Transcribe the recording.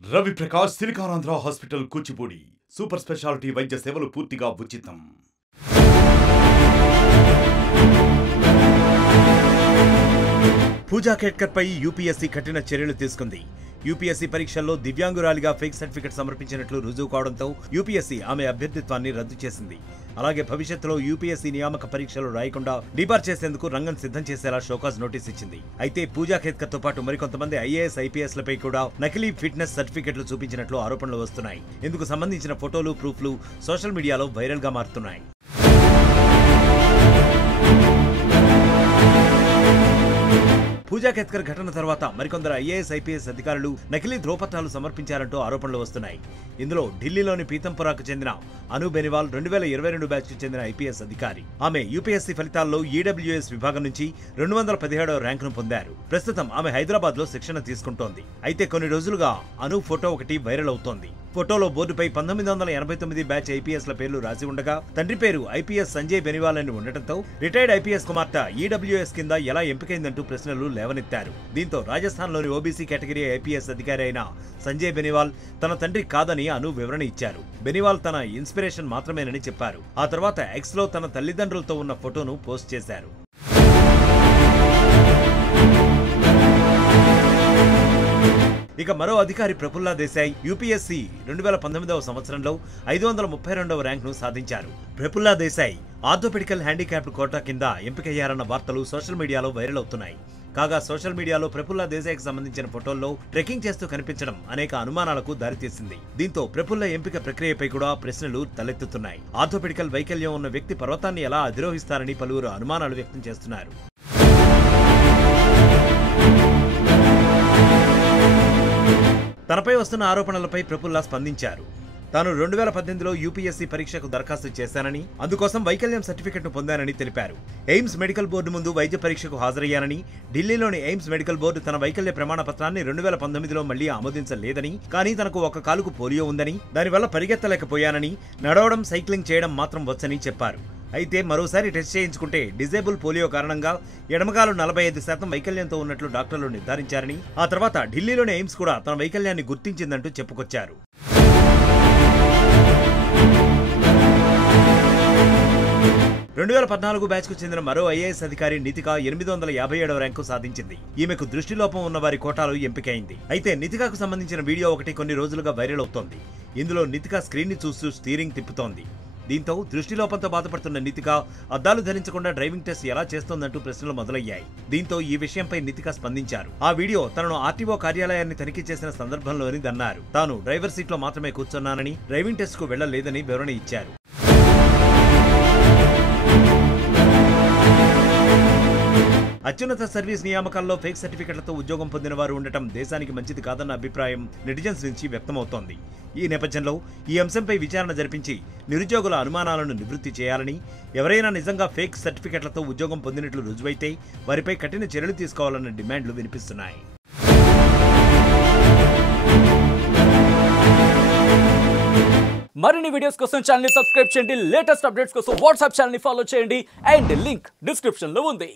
Ravi Prakash Siliconandhra hospital Kuchipudi super speciality వైద్య సేవలు పూర్తిగా ఉచితం. పూజా కేట్కర్ పై యూపీఎస్సీ కఠిన చర్యలు తీసుకుంది. యూపీఎస్సీ పరీక్షల్లో దివ్యాంగురాలిగా ఫేక్ సర్టిఫికెట్ సమర్పించినట్లు రుజువు కావడంతో యూపీఎస్సీ ఆమె అభ్యర్థిత్వాన్ని రద్దు చేసింది. అలాగే భవిష్యత్తులో యూపీఎస్సీ నియామక పరీక్షలు రాయకుండా డిబార్ చేసేందుకు రంగం సిద్ధం చేసేలా షోకాజ్ నోటీస్ ఇచ్చింది. అయితే పూజా కేట్కర్ తో పాటు మరికొంతమంది ఐఏఎస్ ఐపీఎస్లపై కూడా నకిలీ ఫిట్నెస్ సర్టిఫికెట్లు చూపించినట్లు ఆరోపణలు వస్తున్నాయి. ఇందుకు సంబంధించిన ఫోటోలు, ప్రూఫ్లు సోషల్ మీడియాలో వైరల్ గా మారుతున్నాయి. పూజా కేట్కర్ ఘటన తర్వాత మరికొందరు ఐఏఎస్ ఐపీఎస్ అధికారులు నకిలీ ధ్రువపత్రాలు సమర్పించారంటూ ఆరోపణలు వస్తున్నాయి. ఇందులో ఢిల్లీలోని పీతంపురాకు చెందిన అను బెనివాల్ 2022 బ్యాచ్ కు చెందిన ఐపీఎస్ అధికారి. ఆమె యూపీఎస్సీ ఫలితాల్లో ఈడబ్ల్యూఎస్ విభాగం నుంచి 217వ ర్యాంకును పొందారు. ప్రస్తుతం ఆమె హైదరాబాద్ లో శిక్షణ తీసుకుంటోంది. అయితే కొన్ని రోజులుగా అను ఫోటో ఒకటి వైరల్ అవుతోంది. ఫోటోలో బోర్డుపై 1989 బ్యాచ్ ఐపీఎస్ల పేర్లు రాసి ఉండగా తండ్రి పేరు ఐపీఎస్ సంజయ్ బెనివాల్ అని ఉండటంతో రిటైర్డ్ ఐపీఎస్ కుమార్తె ఈడబ్ల్యూఎస్ కింద ఎలా ఎంపికైందంటూ ప్రశ్నలు లేవనెత్తారు. దీంతో రాజస్థాన్లోని ఓబీసీ కేటగిరీ ఐపీఎస్ అధికారి అయిన సంజయ్ బెనివాల్ తన తండ్రి కాదని అను వివరణ ఇచ్చారు. బెనివాల్ తన ఇన్స్పిరేషన్ మాత్రమేనని చెప్పారు. ఆ తర్వాత ఎక్స్ లో తన తల్లిదండ్రులతో ఉన్న ఫోటోను పోస్ట్ చేశారు. ఇక మరో అధికారి ప్రఫుల్లా దేశాయ్ యూపీఎస్సీ 2019వ సంవత్సరంలో 532వ ర్యాంక్ను సాధించారు. Prafulla Desai orthopaedical handicapped quota కింద ఎంపికయ్యారన్న వార్తలు సోషల్ మీడియాలో వైరల్ అవుతున్నాయి. కాగా సోషల్ మీడియాలో ప్రఫుల్లా దేశాయ్కి సంబంధించిన ఫోటోల్లో ట్రెక్కింగ్ చేస్తూ కనిపించడం అనేక అనుమానాలకు దారితీసింది. దీంతో ప్రఫుల్లా ఎంపిక ప్రక్రియపై కూడా ప్రశ్నలు తలెత్తుతున్నాయి. ఆర్థోపెడికల్ వైకల్యం ఉన్న వ్యక్తి పర్వతాన్ని ఎలా అధిరోహిస్తారని పలువురు అనుమానాలు వ్యక్తం చేస్తున్నారు. తనపై వస్తున్న ఆరోపణలపై ప్రఫుల్లా స్పందించారు. తాను 2018లో యూపీఎస్సీ పరీక్షకు దరఖాస్తు చేశానని, అందుకోసం వైకల్యం సర్టిఫికెట్ను పొందానని తెలిపారు. ఎయిమ్స్ మెడికల్ బోర్డు ముందు వైద్య పరీక్షకు హాజరయ్యానని, ఢిల్లీలోని ఎయిమ్స్ మెడికల్ బోర్డు తన వైకల్య ప్రమాణ పత్రాన్ని 2019లో మళ్లీ ఆమోదించలేదని, కానీ తనకు ఒక కాలుకు పోలియో ఉందని, దానివల్ల పరిగెత్తలేకపోయానని, నడవడం, సైక్లింగ్ చేయడం మాత్రం వచ్చని చెప్పారు. అయితే మరోసారి టెస్ట్ చేయించుకుంటే డిజేబుల్ పోలియో కారణంగా ఎడమకాలు 45% వైకల్యంతో ఉన్నట్లు డాక్టర్లు నిర్ధారించారని, ఆ తర్వాత ఢిల్లీలోని ఎయిమ్స్ కూడా తన వైకల్యాన్ని గుర్తించిందంటూ చెప్పుకొచ్చారు. రెండు 2014 బ్యాచ్ కు చెందిన మరో ఐఏఎస్ అధికారి నితిక 857వ ర్యాంకు సాధించింది. ఈమెకు దృష్టిలోపం ఉన్న వారి కోటాలో ఎంపికైంది. అయితే నితికకు సంబంధించిన వీడియో ఒకటి కొన్ని రోజులుగా వైరల్ అవుతోంది. ఇందులో నితిక స్క్రీన్ ని చూస్తూ స్టీరింగ్ తిప్పుతోంది. దీంతో దృష్టిలోపంతో బాధపడుతున్న నితిక అద్దాలు ధరించకుండా డ్రైవింగ్ టెస్ట్ ఎలా చేస్తోందంటూ ప్రశ్నలు మొదలయ్యాయి. దీంతో ఈ విషయంపై నితిక స్పందించారు. ఆ వీడియో తనను ఆర్టీఓ కార్యాలయాన్ని తనిఖీ చేసిన సందర్భంలోనిదన్నారు. తాను డ్రైవర్ సీట్ లో మాత్రమే కూర్చున్నానని, డ్రైవింగ్ టెస్ట్ కు వెళ్లలేదని వివరణ ఇచ్చారు. అత్యున్నత సర్వీస్ నియామకాల్లో ఫేక్ సర్టిఫికెట్లతో ఉద్యోగం పొందిన వారు ఉండటం దేశానికి మంచిది కాదన్న అభిప్రాయం నెటిజన్స్ నుంచి వ్యక్తమవుతోంది. ఈ నేపథ్యంలో ఈ అంశంపై విచారణ జరిపించి నిరుద్యోగుల అనుమానాలను నివృత్తి చేయాలని, ఎవరైనా నిజంగా ఫేక్ సర్టిఫికెట్లతో ఉద్యోగం పొందినట్లు రుజువైతే వారిపై కఠిన చర్యలు తీసుకోవాలన్న డిమాండ్లు వినిపిస్తున్నాయి. మరిన్ని వీడియోస్ కోసం ఛానల్ ని సబ్స్క్రైబ్ చేయండి. లేటెస్ట్ అప్డేట్స్ కోసం వాట్సాప్ ఛానల్ ని ఫాలో చేయండి. అండ్ లింక్ డిస్క్రిప్షన్ లో ఉంది.